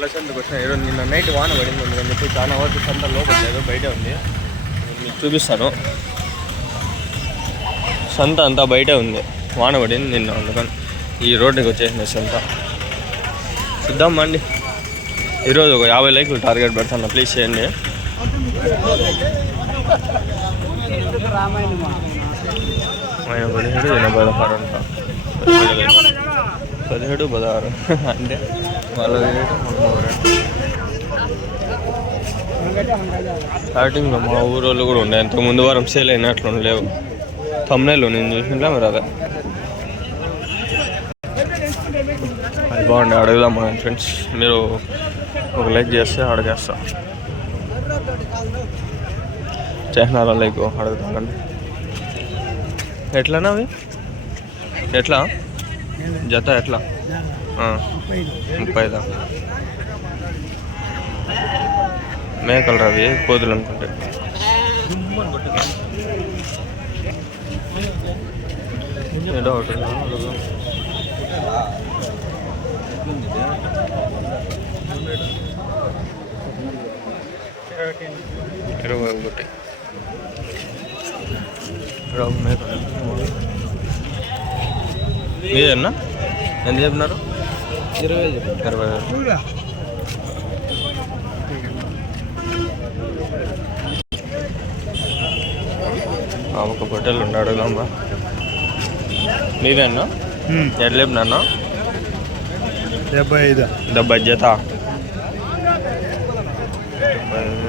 గొడ్ల సంతకు వచ్చిన ఈరోజు నిన్న నైట్ వాన పడింది. అందుకని చెప్పి చాలా వరకు సంత లోపల లేదు బయట ఉంది. మీకు చూపిస్తాను. సంత అంతా బయటే ఉంది. వాన పడింది నిన్న అందుకని ఈ రోడ్డుకి వచ్చేసింది సంత. చూద్దాం అండి. ఈరోజు ఒక యాభై లైకులు టార్గెట్ పెడతాను ప్లీజ్ చేయండి. పదిహేడు ఎనభై పదహారు అంట. పదిహేడు పదహారు అంటే స్టార్టింగ్లో మా ఊరోళ్ళు కూడా ఉండే. అంతకు ముందు వారం సేల్ అయినట్లు లేవు తమ్నేలు నేను చూసిందా మీరు అదే అది బాగుండే. అడగదాం మా ఫ్రెండ్స్ మీరు ఒక లైక్ చేస్తే అడిగేస్తా. చేసినారా లైక్ అడుగుతానండి ఎట్లానా అవి? ఎట్లా? జత ఎట్లా? ముప్పై మేకలు అవి కోతులు అనుకుంటే. ఇరవై ఒకటి. రావు మేకలు మీదేనా? ఎంత చెప్పినారు? ఇరవై ఒక పొట్టెలు ఉండి అడుగుదామా మీదేనా ఎట్లా చెప్పినా డెబ్బై ఐదు. డెబ్బై జత. డెబ్బై ఐదు.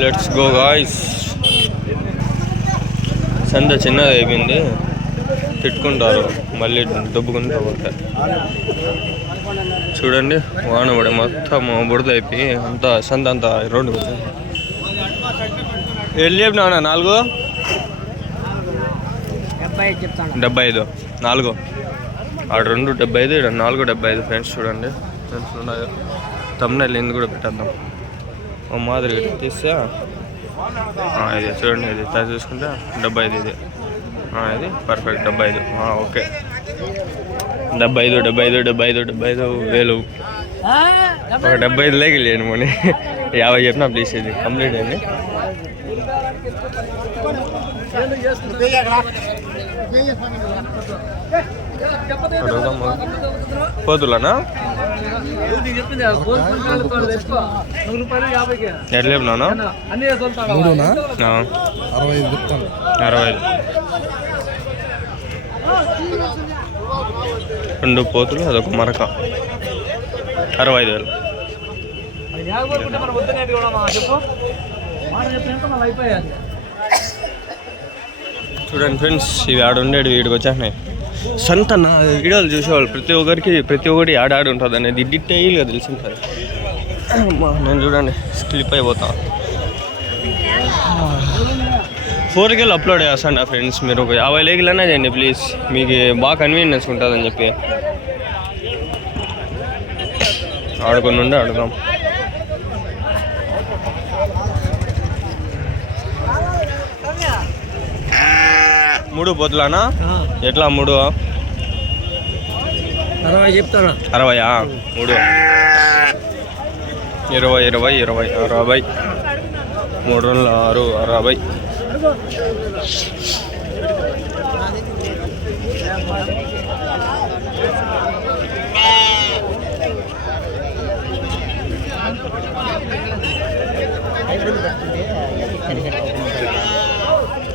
లెట్స్ గో గాయ్స్ సంత చిన్నది అయిపోయింది. తిట్టుకుంటారు. మళ్ళీ దొబ్బుకుంటూ పోతారు చూడండి వాన పడి మొత్తం బురద అయిపోయి అంతా సంత అంతా రోడ్డు వెళ్ళి చెప్పినా నాలుగు? డెబ్బై ఐదు నాలుగు. ఆడ రెండు డెబ్బై ఐదు నాలుగు డెబ్బై ఐదు. ఫ్రెండ్స్ చూడండి. ఫ్రెండ్స్ ఉన్నాయి. తమ్ముళ్ళు కూడా పెట్టేద్దాం. మాదిరి తీస్తే ఇది చూడండి ఇది తయారు చూసుకుంటే డెబ్బై ఐదు ఇది ఇది పర్ఫెక్ట్ డెబ్బై ఐదు ఓకే. డెబ్బై ఐదు డెబ్బై ఐదు డెబ్బై ఐదు డెబ్బై ఐదు వేలు. ఒక డెబ్బై ఐదు లేకి లేను మని. యాభై చెప్పిన ప్లీజ్ ఇది కంప్లీట్ అయింది. Yeah, yeah, yeah. మూడునా? ఆ, అరవై ఐదు చెప్తాను. అరవై ఐదు రెండు పోతులు అదొక మరక. అరవై ఐదు వేలు. చూడండి ఫ్రెండ్స్ ఇవి ఆడ ఉండేవి వీడికి వచ్చేసినాయి సంత నా వీడియోలు చూసేవాళ్ళు. ప్రతి ఒక్కరికి ప్రతి ఒక్కటి ఆడాడు ఉంటుంది అనేది డీటెయిల్గా తెలిసి ఉంటుంది నేను చూడండి స్లిప్ అయిపోతా. ఫోర్కి వెళ్ళి అప్లోడ్ చేస్తాను నా ఫ్రెండ్స్ మీరు ఒక యాభై లేకులైనా చేయండి ప్లీజ్. మీకు బాగా కన్వీనియన్స్ ఉంటుందని చెప్పి. ఆడుకొని ఉండి ఆడుదాం. మూడు పోతులానా ఎట్లా మూడు? అరవై చెప్తాను? అరవయా? మూడు. ఇరవై ఇరవై ఇరవై అరవై. మూడు వందల ఆరు అరవై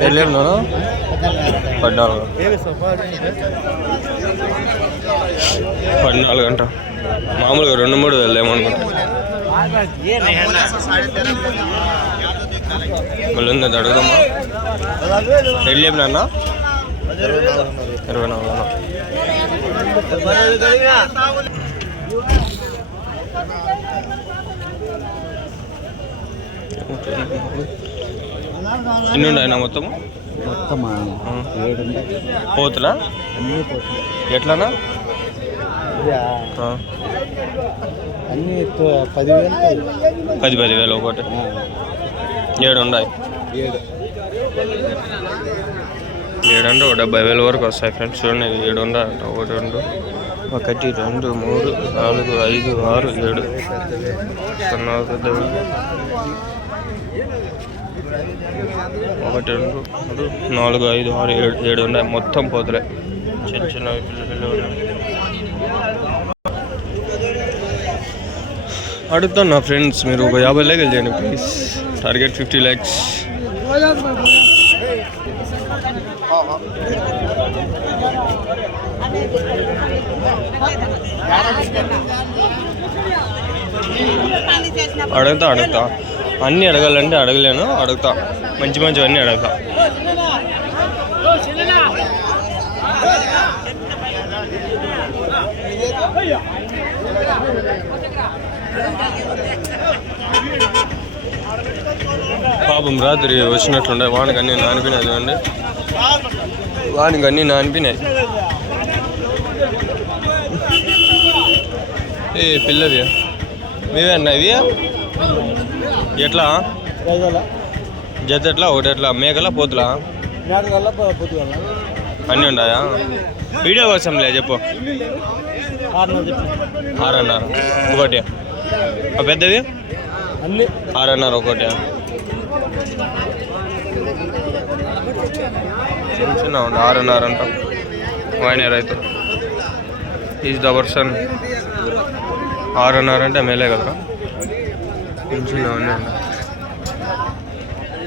వెళ్ళాను పద్నాలుగు. పద్నాలుగు గంట మామూలుగా రెండు మూడు వెళ్దామనుకుంటా మళ్ళీ ఉంది అడుగుదామా? వెళ్ళి చెప్పినా ఇరవై నాలుగు అన్న. ఎన్ని ఉన్నాయి మొత్తము? మొత్తం. ఏడు పోతులా? అన్ని ఎట్లానా. అన్ని పదివేలు పది. పది వేలు ఒకటి. ఏడు ఉన్నాయి ఏడు. ఏడు అంటే ఒక డెబ్బై వేల వరకు వస్తాయి ఫ్రెండ్స్. చూడండి ఏడు ఉండ అంట ఒకటి రెండు. ఒకటి రెండు మూడు నాలుగు ఐదు ఆరు ఏడు. సున్నా పెద్దవి ఒకటి రెండు మూడు నాలుగు ఐదు ఆరు ఏడు ఏడు ఉన్నాయి. మొత్తం పోతులే. చిన్న చిన్నవి పిల్లలు అడుగుతాను నా ఫ్రెండ్స్ మీరు ఒక యాభై లేఖలు చేయండి ప్లీజ్ టార్గెట్ ఫిఫ్టీ ల్యాక్స్ అడుగుతా. అడుగుతా. అన్నీ అడగాలంటే అడగలేను. అడుగుతా. మంచి మంచివన్నీ అడుగుతా. పాపం రాత్రి వచ్చినట్లుండే. వానికి అన్నీ నానిపినాయి చూడండి. వానికి అన్నీ నానిపినాయి ఏ పిల్లవి? మీవే అన్న ఇవి? ఎట్లా? జత ఎట్లా ఒకటి ఎట్లా మేకలా పోతులా అన్నీ ఉన్నాయా వీడియో కోసం లే చెప్పు. ఆరున్నర ఒకటి. అన్ని. ఆరున్నర ఒకటి. చిన్న ఉండి. ఆరున్నర అంట. వాయిన రైతు. Is the version. ఆరున్నర అంటే మేలే కదా. చిన్న చిన్న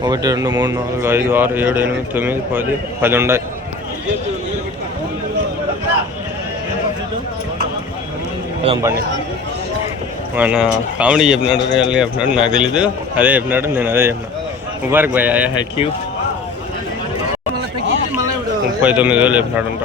ఒకటి రెండు మూడు నాలుగు ఐదు ఆరు ఏడు ఎనిమిది తొమ్మిది పది పది ఉన్నాయి. వెళ్దాం పండి మన కామెడీ చెప్పినాడు రియల్గా చెప్పినాడు నాకు తెలీదు. అదే చెప్పినాడు నేను అదే చెప్పినా. ముబారక్ బాయ్ హ్యాక్యూ ముప్పై తొమ్మిది వేలు చెప్పినాడు అంట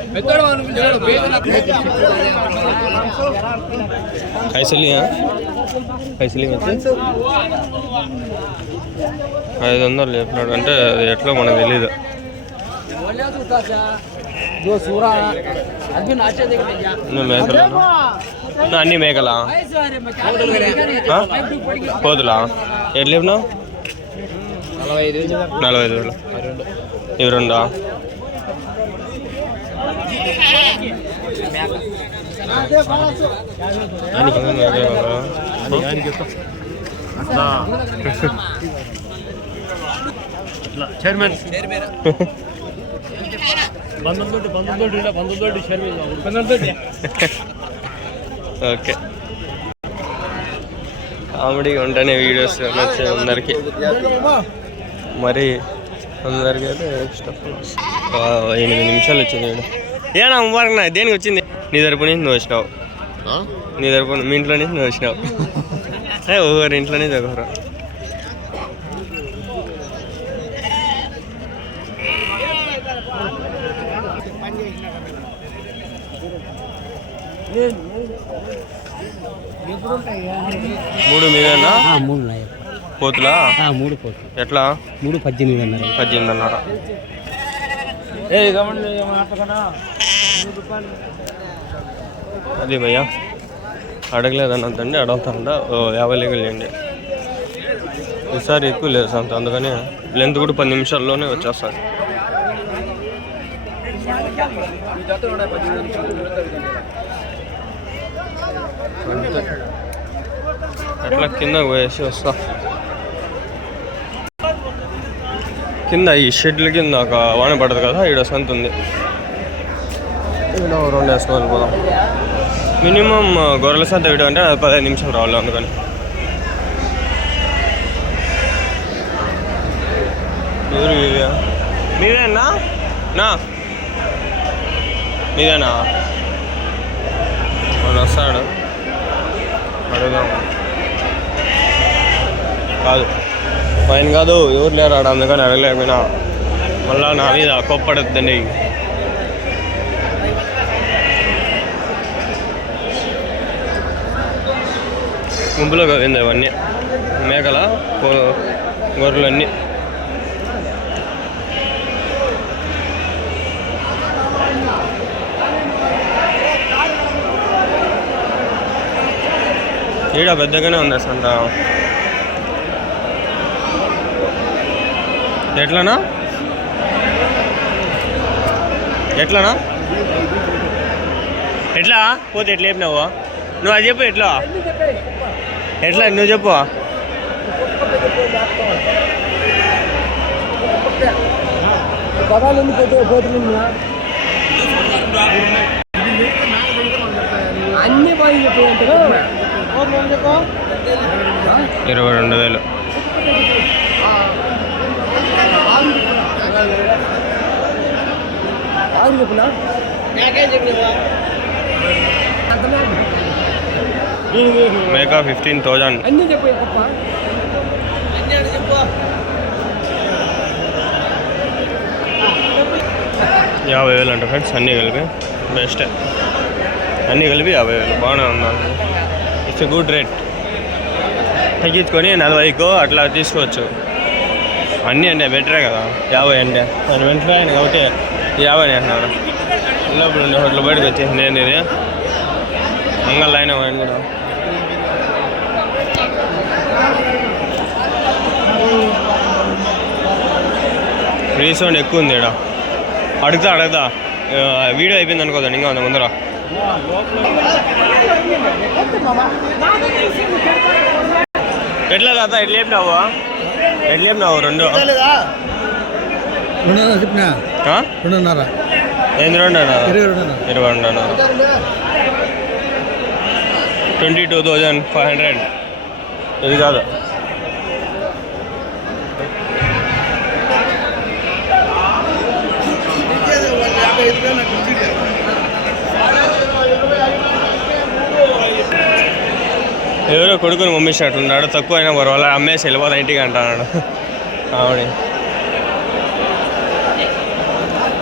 కూడా వస్తారా కైసలి కైసలి ఐదు వందలు చెప్పినాడు అంటే అది ఎట్లా మనకు తెలియదు जो सूरा अभी नाचे देख लीजिए నువ్వు మేకలు అన్ని మేకలా ఆ? పోతులా ఎట్లా చెప్పినావు నలభై ఐదు నలభై ఐదు వేలు ఇవి రెండా అదే మేకే కదా. చైర్మన్. Chairman okay. కామెడీ ఉంటేనే వీడియోస్ నచ్చే అందరికీ. మరి అందరికీ అయితే ఎనిమిది నిమిషాలు వచ్చింది ఏనా ముబారక్ నా దేనికి వచ్చింది? నీ తరపు నుంచి నువ్వు వచ్చినావు. నీ తరపు మీ ఇంట్లో నుంచి నువ్వు వచ్చినావు. ఏ, ఒకరి ఇంట్లో నుంచి ఒకరు మూడు మీదేనా? మూడు పోతులా? మూడు పోతుంది ఎట్లా? మూడు పద్దెనిమిది అన్నారు. పద్దెనిమిదిన్నర అది భయ్యా. అడగలేదన్నంతండి అడగతా ఓ యాభై లీగలు చేయండి. ఈసారి ఎక్కువ లేదు సంత అందుకని లెంత్ కూడా పది నిమిషాల్లోనే వచ్చేస్తారు అట్లా కింద పోయేసి వస్తా. కింద ఈ షెడ్ల కింద ఒక వాన పడదు కదా ఈడ సంత ఉంది. ఈడ రెండు వేసుకొని వెళ్ళిపోదాం మినిమం గొర్రెల సంత వీడియో అంటే అది పదహైదు నిమిషాలు రావాలి అందుకని. ఎవరు నా. మీదేనా? వాడు వస్తాడు. అడుగుదాం. కాదు. పైన కాదు ఎవరు లేరు ఆడ అందుకని అడగలేకపోయినా మళ్ళా నా మీద కొప్పడద్దండి. గుంపులో కవింది అవన్నీ మేకల గొర్రెలన్నీ. గొర్రెలు అన్నీ ఈడ పెద్దగానే ఉంది సంత ఎట్లనా? ఎట్లనా? ఎట్లా? పోతే ఎట్లా చెప్పినావు? నువ్వు అది చెప్పు ఎట్లా? ఎట్లా? నువ్వు చెప్పు. అన్ని బాగా చెప్పు ఇరవై రెండు వేలు. ఆరు చెప్పునా మేకా ఫిఫ్టీన్ థౌజండ్ అన్ని చెప్పు తప్ప. యాభై వేలు అంట ఫ్రెండ్స్ అన్నీ కలిపి. బెస్టే అన్నీ కలిపి యాభై వేలు. బాగానే ఉంది? ఇట్స్ గుడ్ రేట్ తగ్గించుకొని నలభైకో అట్లా తీసుకోవచ్చు. అన్నీ అంటే బెటరే కదా. యాభై అంటే. నేను వెంటనే ఆయన కాబట్టి యాభై అంటున్నాను లోపల ఉండే హోటల్ బయటకు వచ్చేసింది ఏంది ఇది. మంగళ అయినా ఆయన కూడా. రీసౌండ్ ఎక్కువ ఉంది ఇక్కడ అడుగుతా అడుగుతా. వీడియో అయిపోయింది అనుకోదండి ఇంకా ఉంది ముందర? ఎట్లా తాత ఎట్లా చెప్పినావు ఎట్లా చెప్పినావు రెండు రెండున్నర చెప్పినా ఆ? రెండున్నర ఏంది రెండు అన్నా? ఇరవై రెండున్నర ఇరవై రెండు అన్నా. Twenty two thousand five hundred ఇది కాదు ఎవరో కొడుకుని పంపించినట్లున్నాడు తక్కువ అయినా పర్వాలే. అమ్మేసి వెళ్ళిపోతా ఇంటికి అంటున్నాడు. ఆవిడ.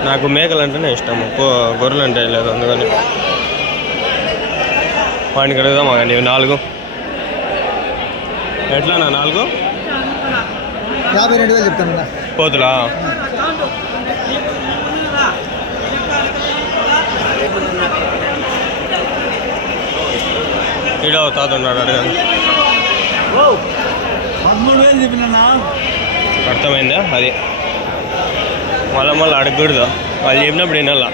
నాకు మేకలు అంటేనే ఇష్టం. కో- గొర్రెలు అంటే లేదు అందుకని. వాడికి అడుగుదాం మాకండి ఇవి నాలుగు ఎట్లానా నాలుగు? యాభై రెండు వేలు చెప్తాను పోతులా? ఈడ ఓ తాత ఉన్నాడు అడగండి పదమూడు వేలు చెప్పినా అర్థమైందా అది మళ్ళీ మళ్ళీ అడగకూడదు వాళ్ళు చెప్పినప్పుడు వినాల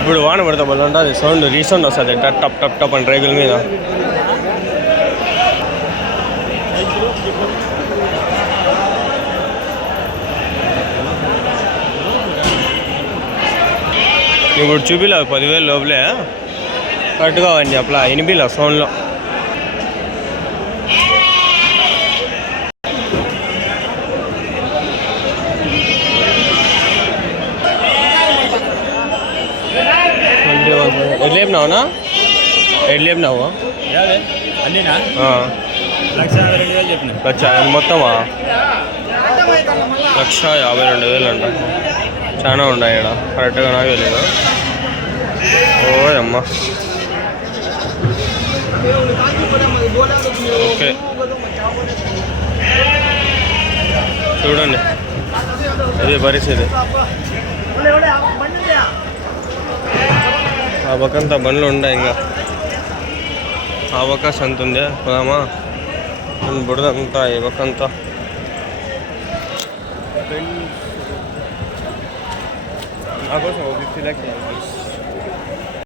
ఇప్పుడు వాన పడతా బల్ల ఉంటుంది సౌండ్ రీసౌండ్ వస్తుంది టప్ టప్ టప్ టప్ అని రేగుల మీద ఇప్పుడు చూపిలా పదివేలు లోపలే. కరెక్ట్గా అని చెప్పలా వినిపిలా సౌండ్లో ట్వంటీ వన్ ఎట్లా చెప్పినావునా ఎట్లా చెప్పినావు అన్నీనా? లక్ష యాభై రెండు వేలు చెప్పిన. లక్ష మొత్తమా? లక్ష యాభై రెండు వేలు అంట చాలా ఉన్నాయి ఇక్కడ కరెక్ట్గా నాకు తెలియదు ఓ అమ్మ. ఓకే. చూడండి. ఇది పరిస్థితి. ఆ పక్కంతా బండ్లు ఉన్నాయి ఇంకా. ఆ పక్క సంత ఉంది? పోదామా? బుడదంతా ఈ పక్కంతా. నా కోసం ఫిఫ్టీ ల్యాక్స్